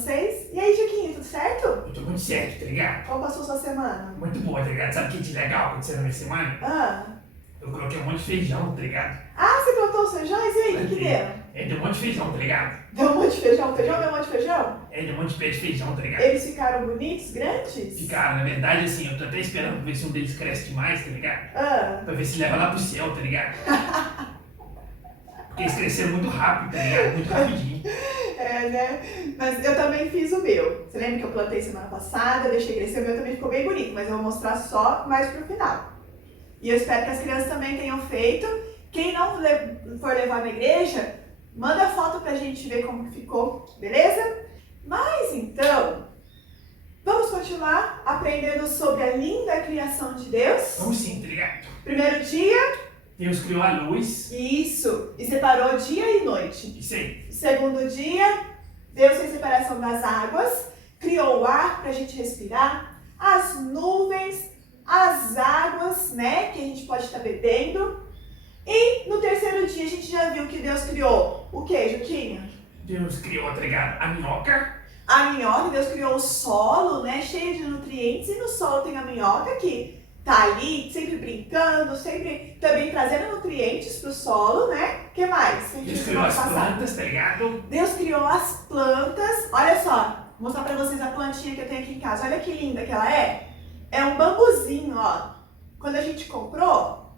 vocês? E aí, Juquinha, tudo certo? Eu tô muito certo, tá ligado? Como passou sua semana? Muito boa, tá ligado? Sabe o que de legal aconteceu na minha semana? Ah, Eu coloquei um monte de feijão, tá ligado? você plantou os feijões? E aí, o que deu? Deu um monte de feijão, tá ligado? Deu um monte de feijão? Feijão deu um monte de feijão? Deu um monte de pé de feijão, tá ligado? Eles ficaram bonitos, grandes? Ficaram, na verdade, assim, eu tô até esperando pra ver se um deles cresce demais, tá ligado? Ah, Pra ver se leva lá pro céu, tá ligado? Porque eles cresceram muito rápido, tá ligado? Muito rapidinho. né? Mas eu também fiz o meu. Você lembra que eu plantei semana passada, eu deixei crescer, o meu também ficou bem bonito, mas eu vou mostrar só mais pro final. E eu espero que as crianças também tenham feito. Quem não for levar na igreja, manda foto pra gente ver como que ficou, beleza? Mas então, vamos continuar aprendendo sobre a linda criação de Deus. Vamos sim, tá ligado? Primeiro dia, Deus criou a luz. isso, e separou dia e noite. Isso aí. Segundo dia, Deus fez separação das águas, criou o ar pra gente respirar, as nuvens, as águas, né, que a gente pode estar bebendo. E no terceiro dia a gente já viu que Deus criou o que, Juquinha? Deus criou, tá ligado? A minhoca. A minhoca, Deus criou o solo, né, cheio de nutrientes, e no solo tem a minhoca que tá ali, sempre brincando, sempre também trazendo nutrientes pro solo, né? O que mais? Deus criou as plantas, tá ligado? Deus criou as plantas. Olha só, vou mostrar pra vocês a plantinha que eu tenho aqui em casa. Olha que linda que ela é. É um bambuzinho, ó. Quando a gente comprou,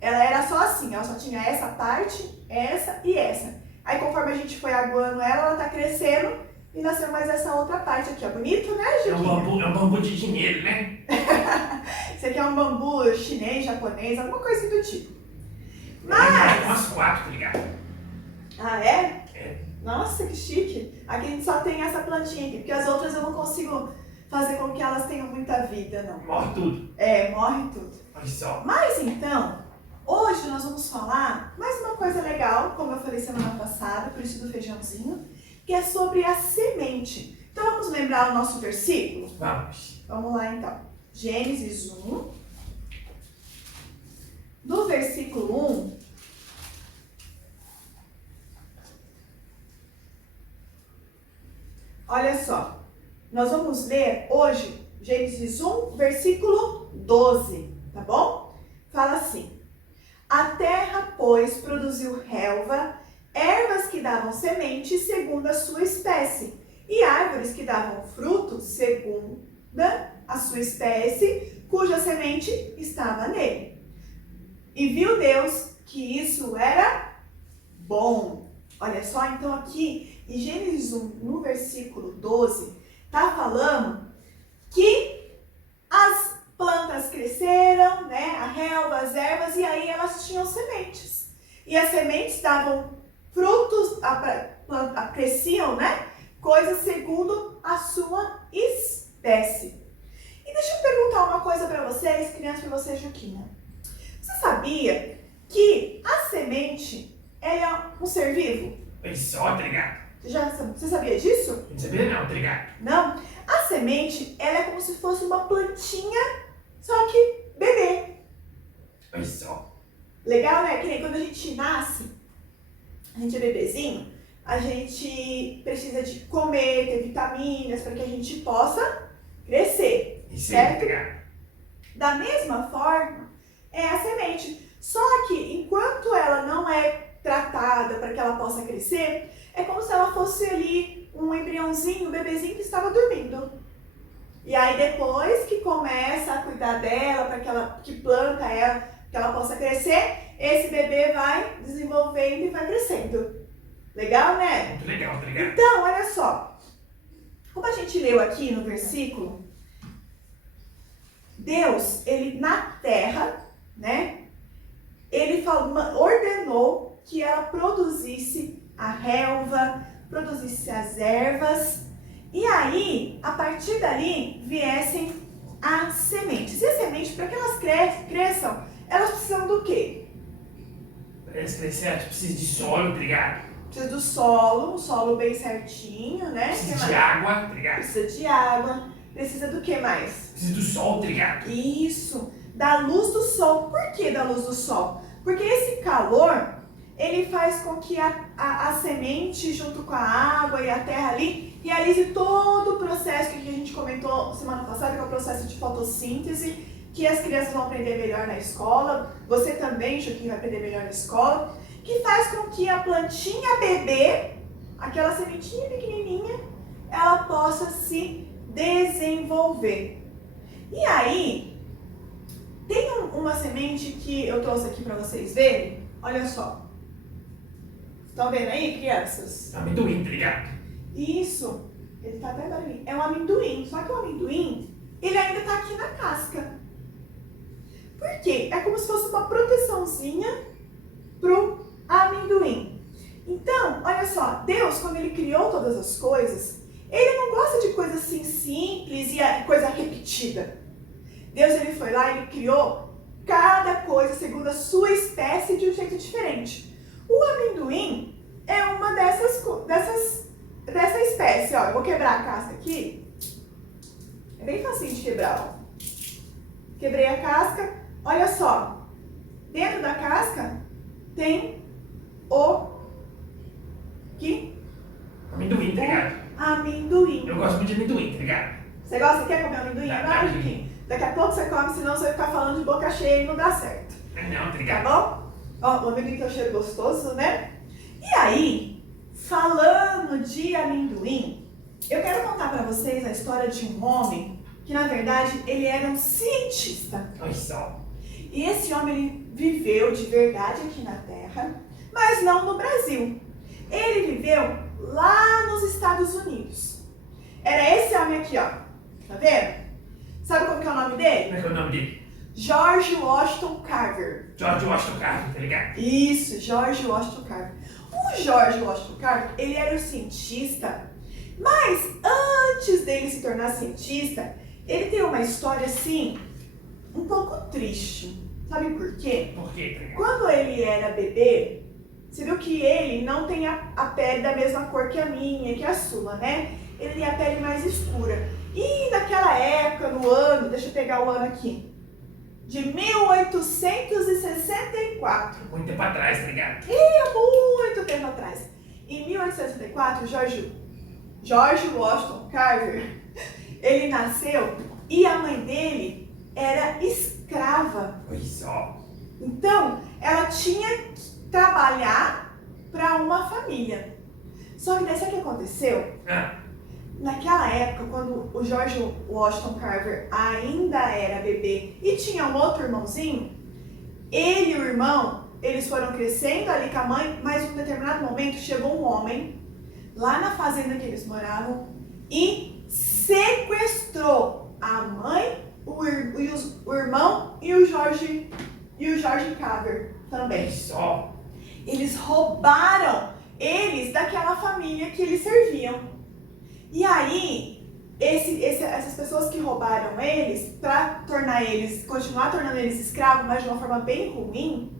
ela era só assim, ela só tinha essa parte, essa e essa. Aí conforme a gente foi aguando ela tá crescendo e nasceu mais essa outra parte aqui, ó. Bonito, né, É Juquinha? um bambu de dinheiro, né? Esse aqui é um bambu chinês, japonês, alguma coisa assim do tipo. Mas... umas 4, tá ligado? Ah, é? É. Nossa, que chique. Aqui a gente só tem essa plantinha aqui, porque as outras eu não consigo fazer com que elas tenham muita vida, não. Morre tudo. Morre tudo. Olha só. Mas então, hoje nós vamos falar mais uma coisa legal, como eu falei semana passada, por isso do feijãozinho, que é sobre a semente. Então vamos lembrar o nosso versículo? Vamos. Vamos lá então. Gênesis 1, no versículo 1, olha só, nós vamos ler hoje Gênesis 1, versículo 12, tá bom? Fala assim: a terra, pois, produziu relva, ervas que davam semente segundo a sua espécie, e árvores que davam fruto segundo a sua espécie, cuja semente estava nele. E viu Deus que isso era bom. Olha só, então aqui em Gênesis 1, no versículo 12, tá falando que as plantas cresceram, né, a relva, as ervas, e aí elas tinham sementes. E as sementes davam frutos, cresciam, né, coisas segundo a sua espécie. E deixa eu perguntar uma coisa para vocês, crianças, para você, Juquinha. Você sabia que a semente é um ser vivo? Olha só, tá ligado? Você sabia disso? Não sabia não, tá ligado? Não? A semente, ela é como se fosse uma plantinha, só que bebê. Olha só. Legal, né? Que nem quando a gente nasce, a gente é bebezinho, a gente precisa de comer, ter vitaminas para que a gente possa crescer, Isso aí, certo? tá ligado? Da mesma forma, é a semente. Só que enquanto ela não é tratada para que ela possa crescer, é como se ela fosse ali um embriãozinho, um bebezinho que estava dormindo. E aí depois que começa a cuidar dela, para que planta ela, que ela possa crescer, esse bebê vai desenvolvendo e vai crescendo. Legal, né? Muito legal, tá ligado? Então, olha só. Como a gente leu aqui no versículo, Deus, ele na terra, né? Ele ordenou que ela produzisse a relva, produzisse as ervas, e aí, a partir dali, viessem as sementes. E as sementes, para que elas cresçam, elas precisam do quê? Pra eles crescerem, precisa de solo, tá ligado? Precisa do solo, um solo bem certinho, né? Precisa de água, tá ligado? Precisa de água. Precisa do que mais? Precisa do sol, tá ligado? Isso, da luz do sol. Por que da luz do sol? Porque esse calor, ele faz com que a semente, junto com a água e a terra ali, realize todo o processo que a gente comentou semana passada, que é o processo de fotossíntese, que as crianças vão aprender melhor na escola, você também, Joaquim, vai aprender melhor na escola, que faz com que a plantinha bebê, aquela sementinha pequenininha, ela possa se desenvolver. E aí, tem uma semente que eu trouxe aqui para vocês verem, olha só. Estão vendo aí, crianças? Amendoim, tá ligado? Isso, ele tá até barulhinho. É um amendoim, só que o amendoim, ele ainda tá aqui na casca. Por quê? É como se fosse uma proteçãozinha pro amendoim. Então, olha só, Deus, quando ele criou todas as coisas, ele não gosta de coisa assim simples e coisa repetida. Deus, ele foi lá e ele criou cada coisa segundo a sua espécie de um jeito diferente. O amendoim é uma dessa espécie, ó. Eu vou quebrar a casca aqui. É bem facinho de quebrar, ó. Quebrei a casca. Olha só. Dentro da casca tem o amendoim, tá ligado? Amendoim. Eu gosto muito de amendoim, tá ligado? Você gosta? Quer comer amendoim? Tá, Joaquim? Daqui a pouco você come, senão você vai ficar falando de boca cheia e não dá certo. Não, tá ligado? Tá bom? Ó, o amendoim tem um cheiro gostoso, né? E aí, falando de amendoim, eu quero contar pra vocês a história de um homem que, na verdade, ele era um cientista. Olha só. E esse homem, ele viveu de verdade aqui na Terra, mas não no Brasil. Ele viveu lá nos Estados Unidos. Era esse homem aqui, ó. Tá vendo? Sabe como que é o nome dele? Como é que é o nome dele? George Washington Carver. George Washington Carver, tá ligado? Isso, George Washington Carver. O George Washington Carver, ele era um cientista, mas antes dele se tornar cientista, ele tem uma história assim, um pouco triste. Sabe por quê? Por quê, tá ligado? Quando ele era bebê, você viu que ele não tem a pele da mesma cor que a minha, que a sua, né? Ele tem a pele mais escura. E naquela época, no ano, deixa eu pegar o ano aqui, de 1864. Muito tempo atrás, tá ligado? Muito tempo atrás. Em 1864, George Washington Carver, ele nasceu e a mãe dele era escrava. Olha só. Então, ela tinha que trabalhar para uma família. Só que daí sabe o que aconteceu? Naquela época, quando o George Washington Carver ainda era bebê e tinha um outro irmãozinho, ele e o irmão, eles foram crescendo ali com a mãe, mas em um determinado momento chegou um homem lá na fazenda que eles moravam e sequestrou a mãe, o irmão e o George Carver também. Olha só. Eles roubaram eles daquela família que eles serviam. E aí, essas pessoas que roubaram eles, para continuar tornando eles escravos, mas de uma forma bem ruim,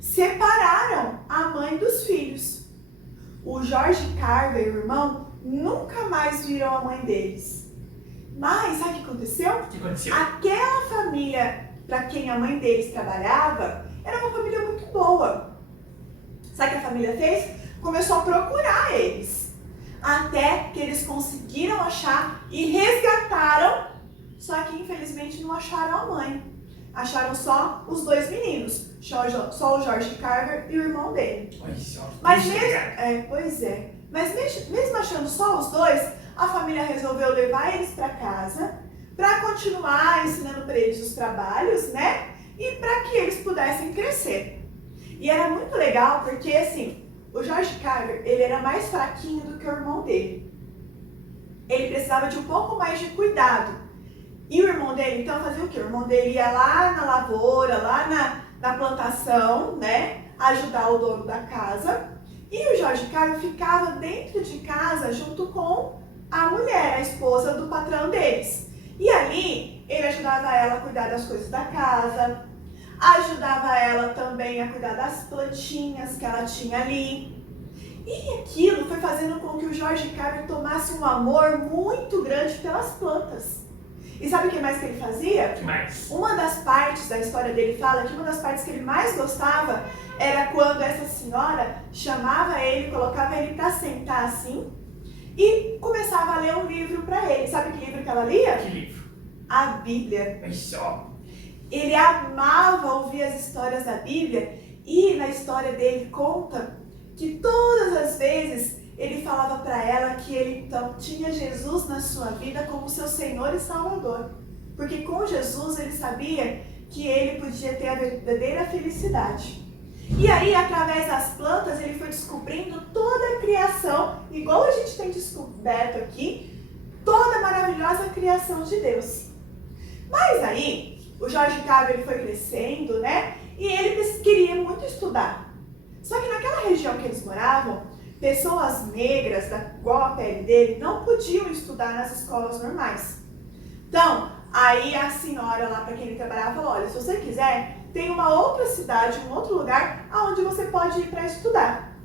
separaram a mãe dos filhos. O George Carver e o irmão nunca mais viram a mãe deles. Mas sabe o que aconteceu? O que aconteceu? Aquela família para quem a mãe deles trabalhava era uma família muito boa. Sabe o que a família fez? Começou a procurar eles. Até que eles conseguiram achar e resgataram, só que infelizmente não acharam a mãe. Acharam só os dois meninos, só o George Carver e o irmão dele. Olha só. Mas mesmo achando só os dois, a família resolveu levar eles para casa para continuar ensinando para eles os trabalhos, né? E para que eles pudessem crescer. E era muito legal porque assim, o George Carver, ele era mais fraquinho do que o irmão dele. Ele precisava de um pouco mais de cuidado. E o irmão dele, então, fazia o quê? O irmão dele ia lá na lavoura, lá na plantação, né? Ajudar o dono da casa. E o George Carver ficava dentro de casa junto com a mulher, a esposa do patrão deles. E ali, ele ajudava ela a cuidar das coisas da casa, ajudava ela também a cuidar das plantinhas que ela tinha ali. E aquilo foi fazendo com que o George Carver tomasse um amor muito grande pelas plantas. E sabe o que mais que ele fazia? O que mais? Uma das partes da história dele fala que uma das partes que ele mais gostava era quando essa senhora chamava ele, colocava ele para sentar assim e começava a ler um livro para ele. Sabe que livro que ela lia? Que livro? A Bíblia. Olha só. Ele amava ouvir as histórias da Bíblia e na história dele conta que todas as vezes ele falava para ela que ele então tinha Jesus na sua vida como seu Senhor e Salvador. Porque com Jesus ele sabia que ele podia ter a verdadeira felicidade. E aí, através das plantas, ele foi descobrindo toda a criação, igual a gente tem descoberto aqui, toda a maravilhosa criação de Deus. Mas aí, o George Carver ele foi crescendo, né? E ele queria muito estudar. Só que naquela região que eles moravam, pessoas negras, igual a pele dele, não podiam estudar nas escolas normais. Então, aí a senhora lá para quem ele trabalhava falou, olha, se você quiser, tem uma outra cidade, um outro lugar, onde você pode ir para estudar.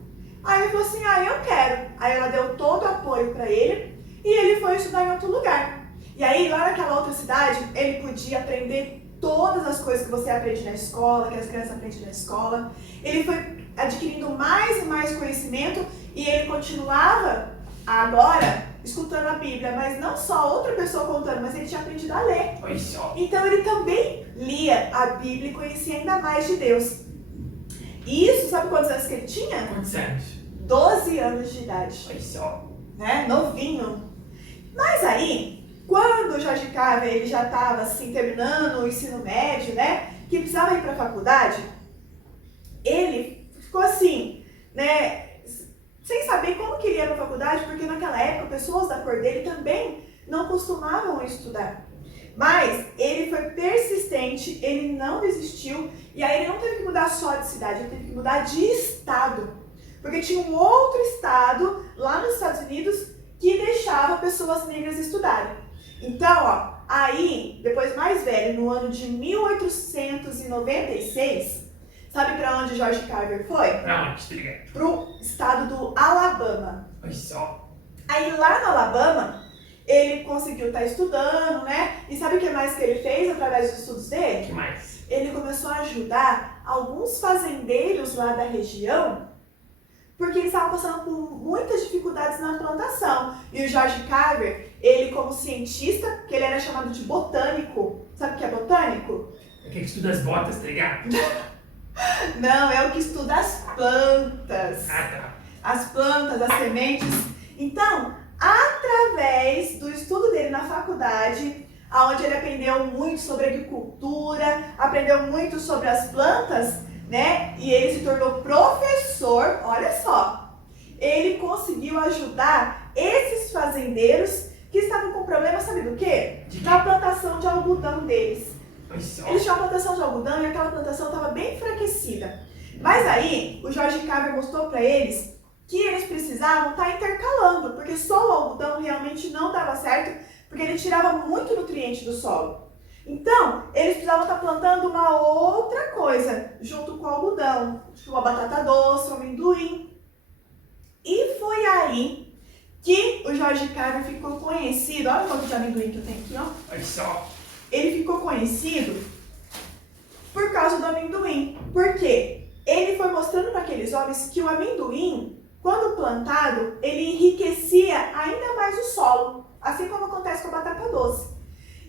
Aí ele falou assim, eu quero. Aí ela deu todo o apoio para ele e ele foi estudar em outro lugar. E aí, lá naquela outra cidade, ele podia aprender todas as coisas que você aprende na escola, que as crianças aprendem na escola. Ele foi adquirindo mais e mais conhecimento e ele continuava agora escutando a Bíblia, mas não só outra pessoa contando, mas ele tinha aprendido a ler. Olha só. Então ele também lia a Bíblia e conhecia ainda mais de Deus. E isso, sabe quantos anos que ele tinha? Quantos anos? 12 anos de idade. Olha só. Né? Novinho. Mas aí, quando o George Carver ele já estava assim, terminando o ensino médio, né? Que precisava ir para a faculdade, ele ficou assim, né? Sem saber como que ele ia para a faculdade, porque naquela época pessoas da cor dele também não costumavam estudar. Mas ele foi persistente, ele não desistiu, e aí ele não teve que mudar só de cidade, ele teve que mudar de estado. Porque tinha um outro estado lá nos Estados Unidos que deixava pessoas negras estudarem. Então, aí, depois mais velho, no ano de 1896, sabe para onde George Carver foi? Pra onde, tá ligado? Pro estado do Alabama. Olha só. Aí lá no Alabama, ele conseguiu estar estudando, né? E sabe o que mais que ele fez através dos estudos O dele? que mais? Ele começou a ajudar alguns fazendeiros lá da região, porque eles estavam passando por muitas dificuldades na plantação. E o George Carver, ele como cientista, que ele era chamado de botânico. Sabe o que é botânico? É que estuda as botas, tá ligado? Não, é o que estuda as plantas. Ah, tá. As plantas, as sementes. Então, através do estudo dele na faculdade, onde ele aprendeu muito sobre agricultura, aprendeu muito sobre as plantas, né? E ele se tornou professor, olha só. Ele conseguiu ajudar esses fazendeiros que estavam com problema, sabe do quê? Na plantação de algodão deles. Olha só. Eles tinham uma plantação de algodão e aquela plantação estava bem enfraquecida. Mas aí, o George Carver mostrou para eles que eles precisavam estar intercalando, porque só o algodão realmente não dava certo, porque ele tirava muito nutriente do solo. Então, eles precisavam estar plantando uma outra coisa, junto com o algodão, tipo uma batata doce, um amendoim. E foi aí que o George Carver ficou conhecido, olha o quanto de amendoim que eu tenho aqui, ó. Olha só. Ele ficou conhecido por causa do amendoim. Por quê? Ele foi mostrando para aqueles homens que o amendoim, quando plantado, ele enriquecia ainda mais o solo, assim como acontece com a batata doce.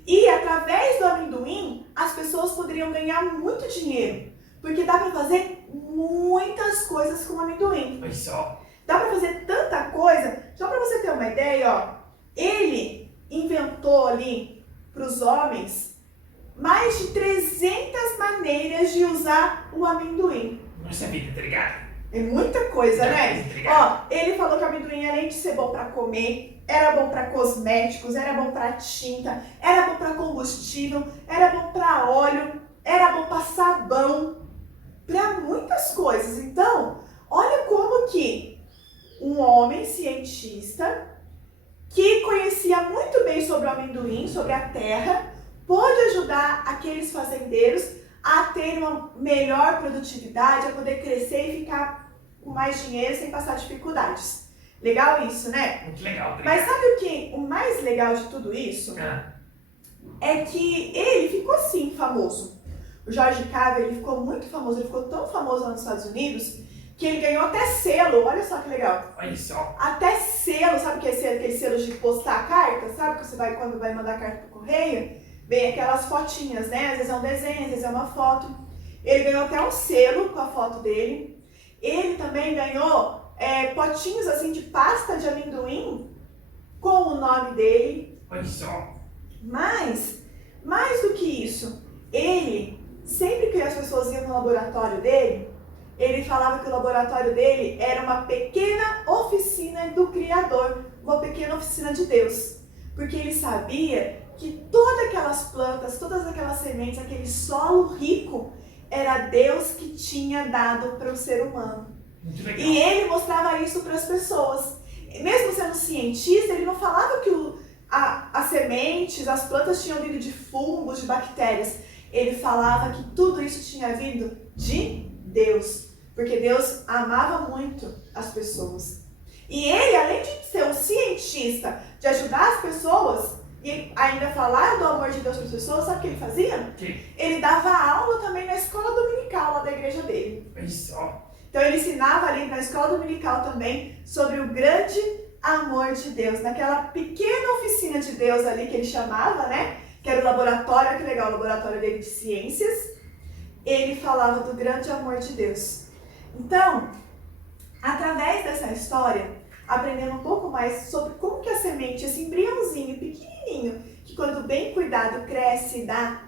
E através do amendoim, as pessoas poderiam ganhar muito dinheiro, porque dá para fazer muitas coisas com amendoim. Olha só. Dá para fazer tanta coisa, só para você ter uma ideia, ó, ele inventou ali para os homens mais de 300 maneiras de usar o amendoim. Nossa vida, tá ligado? É muita coisa, né? Ó, ele falou que o amendoim, além de ser bom para comer, era bom para cosméticos, era bom para tinta, era bom para combustível, era bom para óleo, era bom para sabão, para muitas coisas. Então, olha como que um homem cientista que conhecia muito bem sobre o amendoim, sobre a terra, pôde ajudar aqueles fazendeiros a ter uma melhor produtividade, a poder crescer e ficar com mais dinheiro sem passar dificuldades. Legal isso, né? Muito legal, tá ligado? Mas sabe o mais legal de tudo isso? Ah, é que ele ficou assim famoso. O George Carver, ele ficou muito famoso, ele ficou tão famoso lá nos Estados Unidos que ele ganhou até selo, olha só que legal. Olha só. Até selo, sabe que é aquele selo de postar carta? Sabe que você vai, quando vai mandar carta pro correio? Vem aquelas fotinhas, né? Às vezes é um desenho, às vezes é uma foto. Ele ganhou até um selo com a foto dele. Ele também ganhou potinhos assim de pasta de amendoim com o nome dele. Olha só. Mas, mais do que isso, ele, sempre que as pessoas iam no laboratório dele, ele falava que o laboratório dele era uma pequena oficina do Criador, uma pequena oficina de Deus. Porque ele sabia que todas aquelas plantas, todas aquelas sementes, aquele solo rico, era Deus que tinha dado para o ser humano. Muito legal. E ele mostrava isso para as pessoas. Mesmo sendo cientista, ele não falava que as sementes, as plantas tinham vindo de fungos, de bactérias. Ele falava que tudo isso tinha vindo de Deus. Porque Deus amava muito as pessoas. E ele, além de ser um cientista, de ajudar as pessoas, e ainda falar do amor de Deus para as pessoas, sabe o que ele fazia? Sim. Ele dava aula também na escola dominical lá da igreja dele. Olha só. Então ele ensinava ali na escola dominical também sobre o grande amor de Deus. Naquela pequena oficina de Deus ali que ele chamava, né? Que era o laboratório, olha que legal, o laboratório dele de ciências. Ele falava do grande amor de Deus. Então, através dessa história, aprendendo um pouco mais sobre como que a semente, esse embriãozinho pequenininho, que quando bem cuidado cresce e dá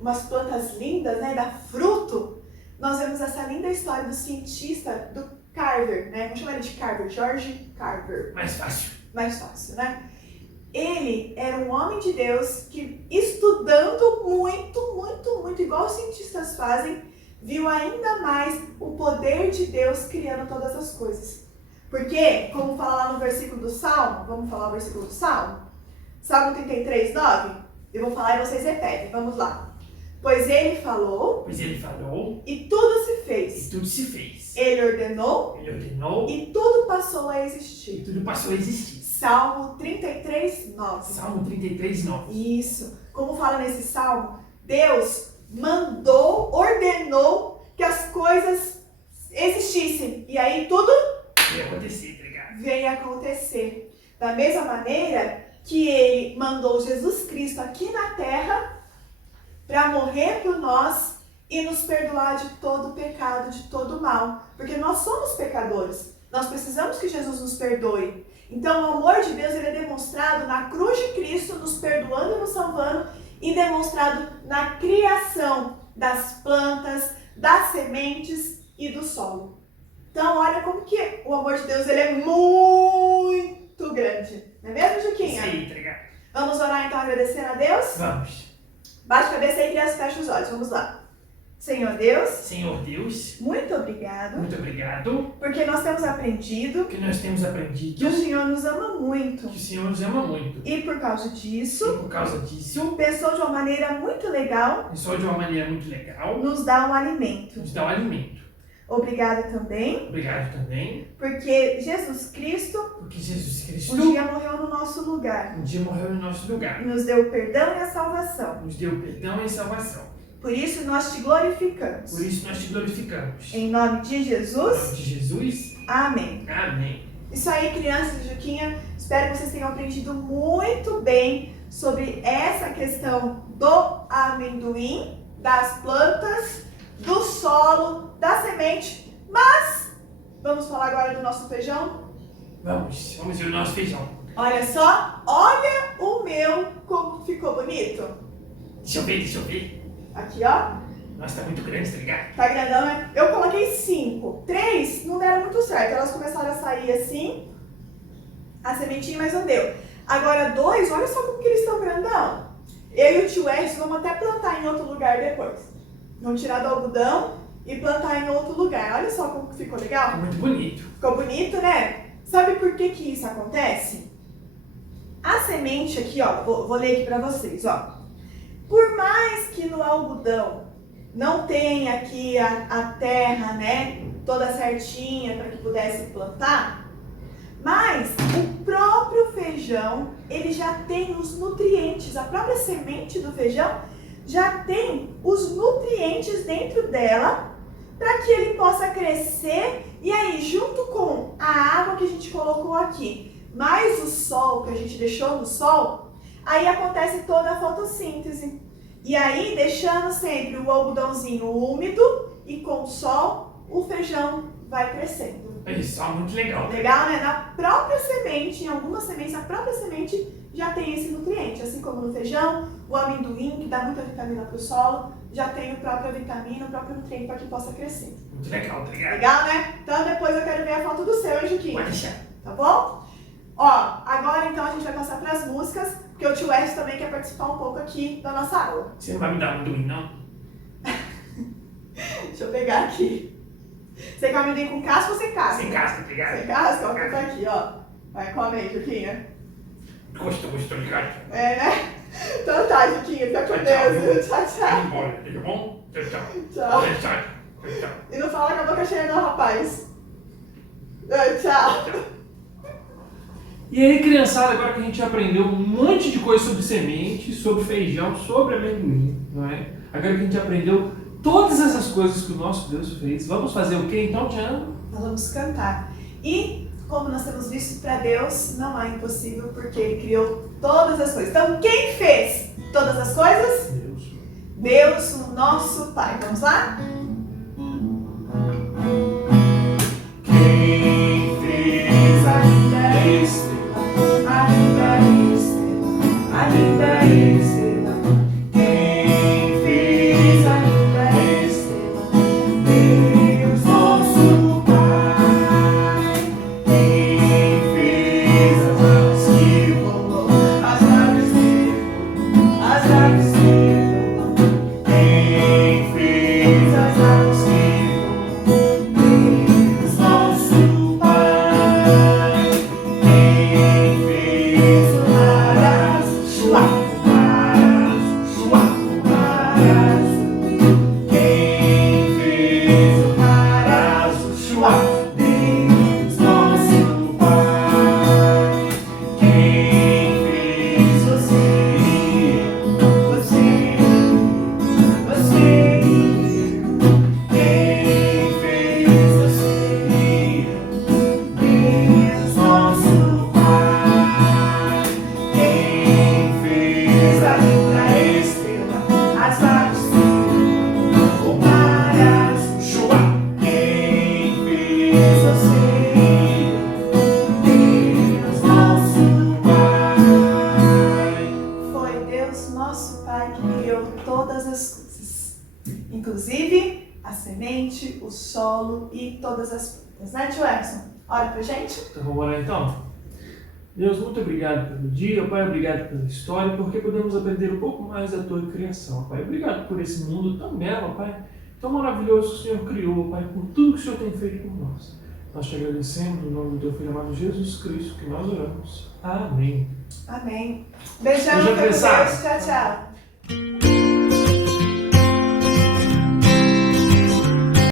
umas plantas lindas, né? Dá fruto. Nós vemos essa linda história do cientista, do Carver, né? Vamos chamar ele de Carver, George Carver. Mais fácil. Mais fácil, né? Ele era um homem de Deus que, estudando muito, igual os cientistas fazem, viu ainda mais o poder de Deus criando todas as coisas. Porque, como fala lá no versículo do Salmo, vamos falar o versículo do Salmo? Salmo 33, 9? Eu vou falar e vocês repetem, vamos lá. Pois ele falou, e tudo se fez. E tudo se fez. Ele ordenou, e e tudo passou a existir. Salmo 33, 9. Salmo 33, 9. Isso. Como fala nesse salmo, Deus mandou, ordenou que as coisas existissem. E aí tudo veio acontecer. Da mesma maneira que ele mandou Jesus Cristo aqui na terra para morrer por nós e nos perdoar de todo pecado, de todo mal. Porque nós somos pecadores. Nós precisamos que Jesus nos perdoe. Então o amor de Deus ele é demonstrado na cruz de Cristo, nos perdoando e nos salvando, e demonstrado na criação das plantas, das sementes e do solo. Então olha como que o amor de Deus ele é muito grande. Não é mesmo, Juquinha? Sim, vamos orar então agradecendo a Deus? Vamos. Baixa a cabeça aí, criança, fecha os olhos. Vamos lá. Senhor Deus, muito obrigado, porque nós temos aprendido que o Senhor nos ama muito, e por causa disso, pensou de uma maneira muito legal, nos dá um alimento. Obrigado também, porque Jesus Cristo um dia morreu no nosso lugar, e nos deu perdão e a salvação. Por isso nós te glorificamos. Em nome de Jesus. Amém. Isso aí, crianças de Juquinha. Espero que vocês tenham aprendido muito bem sobre essa questão do amendoim, das plantas, do solo, da semente. Mas, vamos falar agora do nosso feijão? Vamos ver o nosso feijão. Olha só, olha o meu como ficou bonito. Deixa eu ver. Aqui, ó. Nossa, tá muito grande, tá ligado? Tá grandão, né? Eu coloquei 5. 3 não deram muito certo. Elas começaram a sair assim, a sementinha, mas não deu. Agora 2, olha só como que eles estão grandão. Eu e o tio Edson vamos até plantar em outro lugar depois. Vamos tirar do algodão e plantar em outro lugar. Olha só como que ficou legal. Ficou muito bonito. Ficou bonito, né? Sabe por que que isso acontece? A semente aqui, ó, vou ler aqui pra vocês, ó. Por mais que no algodão não tenha aqui a terra, né, toda certinha para que pudesse plantar, Mas o próprio feijão, ele já tem os nutrientes, a própria semente do feijão já tem os nutrientes dentro dela para que ele possa crescer. E aí, junto com a água que a gente colocou aqui, mais o sol que a gente deixou no sol, aí acontece toda a fotossíntese. E aí, deixando sempre o algodãozinho úmido e com o sol, o feijão vai crescendo. Isso, muito legal. Legal, né? Na própria semente, em algumas sementes, a própria semente já tem esse nutriente. Assim como no feijão, o amendoim, que dá muita vitamina para o solo, já tem a própria vitamina, o próprio nutriente para que possa crescer. Muito legal, tá ligado? Legal, né? Então depois eu quero ver a foto do seu, hein, Juquinha? Pode deixar. Tá bom? Ó, agora então a gente vai passar para as músicas, porque o tio Edson também quer participar um pouco aqui da nossa aula. Você não vai me dar amendoim, não? Deixa eu pegar aqui. Você quer amendoim com casca ou sem casca? Sem casca, tá ligado? Sem casca? Ó, que tá aqui, ó. Vai, come aí, Juquinha. Gostou, ligado? É, né? Então tá, Juquinha, fica com Tchau, Deus. Tchau, Vai tchau. embora, tá bom? Tchau, tchau. Tchau. Tchau, tchau. Tchau. E não fala com a boca cheia não, rapaz. Tchau. Tchau. E aí, criançada, agora que a gente aprendeu um monte de coisa sobre semente, sobre feijão, sobre amendoim, não é? Agora que a gente aprendeu todas essas coisas que o nosso Deus fez, vamos fazer o que então, Tiana? Nós vamos cantar. E, como nós temos visto, para Deus não há impossível, porque Ele criou todas as coisas. Então, quem fez todas as coisas? Deus. Deus, o nosso Pai. Vamos lá? Quem fez Ainda estrela, ainda estrela, ainda estrela. Quem fez ainda estrela? Deus, nosso Pai. Quem fez as aves que voam, as aves que voam, as aves que voam. Quem fez as aves que voam? Deus, nosso Pai. Quem fez o mar azul, o mar azul, o mar azul. Quem fez o mar azul? Deus, nosso Pai. Quem fez você? Quem fez você? Deus, nosso Pai. Quem fez a linda estrela, as aves, o mar azul? Quem fez você? Deus, nosso Pai. Foi Deus, nosso Pai, que criou todas as coisas, inclusive a semente, o solo e todas as plantas, né, tio Edson? Olha pra gente. Então vamos orar então? Deus, muito obrigado pelo dia, Pai, obrigado pela história, porque podemos aprender um pouco mais da Tua criação, Pai. Obrigado por esse mundo tão belo, Pai, tão maravilhoso que o Senhor criou, Pai, por tudo que o Senhor tem feito por nós. Nós te agradecemos no nome do Teu Filho amado Jesus Cristo, que nós oramos. Amém. Amém. Beijão, Beijão, fica com criançada. Deus. Tchau, tchau.